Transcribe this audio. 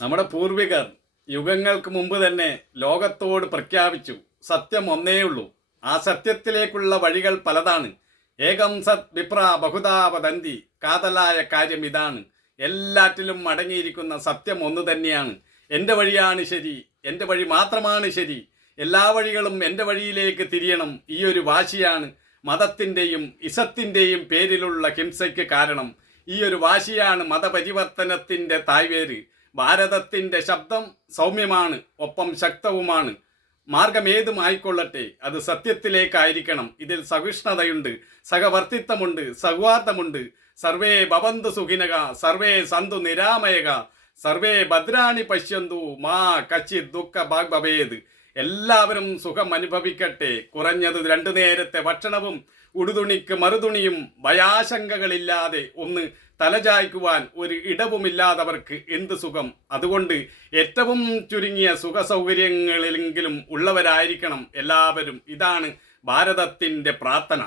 നമ്മുടെ പൂർവികർ യുഗങ്ങൾക്ക് മുമ്പ് തന്നെ ലോകത്തോട് പ്രഖ്യാപിച്ചു സത്യം ഒന്നേയുള്ളൂ ആ സത്യത്തിലേക്കുള്ള വഴികൾ പലതാണ്. ഏകം സത് വിപ്ര ബഹുതാപതന്തി കാതലായ കാര്യം ഇതാണ്. എല്ലാറ്റിലും അടങ്ങിയിരിക്കുന്ന സത്യം ഒന്ന് തന്നെയാണ്. എന്റെ വഴിയാണ് ശരി എന്റെ വഴി മാത്രമാണ് ശരി. എല്ലാ വഴികളും എന്റെ വഴിയിലേക്ക് തിരിയണം ഈ ഒരു വാശിയാണ് മതത്തിന്റെയും ഇസത്തിന്റെയും പേരിലുള്ള ഹിംസയ്ക്ക് കാരണം. ഈ ഒരു വാശിയാണ് മതപരിവർത്തനത്തിന്റെ തായ്വേര്. ഭാരതത്തിന്റെ ശബ്ദം സൗമ്യമാണ് ഒപ്പം ശക്തവുമാണ്. മാർഗം ഏതും ആയിക്കൊള്ളട്ടെ അത് സത്യത്തിലേക്കായിരിക്കണം. ഇതിൽ സഹിഷ്ണുതയുണ്ട് സഹവർത്തിത്വമുണ്ട് സൗഹാർദ്ദമുണ്ട്. സർവേ ഭവന്തു സുഖിനക സർവേ സന്തു നിരാമയക സർവേ ഭദ്രാണി പശ്യന്തു മാ കച്ചി ദുഃഖ ഭാഗ്ഭവേത്. എല്ലാവരും സുഖം അനുഭവിക്കട്ടെ. കുറഞ്ഞത് രണ്ടു നേരത്തെ ഭക്ഷണവും ഉടുതുണിക്ക് മറുതുണിയും ഭയാശങ്കകളില്ലാതെ ഒന്ന് തലചായ്ക്കുവാൻ ഒരു ഇടവുമില്ലാതവർക്ക് എന്ത് സുഖം? അതുകൊണ്ട് ഏറ്റവും ചുരുങ്ങിയ സുഖ സൗകര്യങ്ങളിലെങ്കിലും ഉള്ളവരായിരിക്കണം എല്ലാവരും. ഇതാണ് ഭാരതത്തിന്റെ പ്രാർത്ഥന.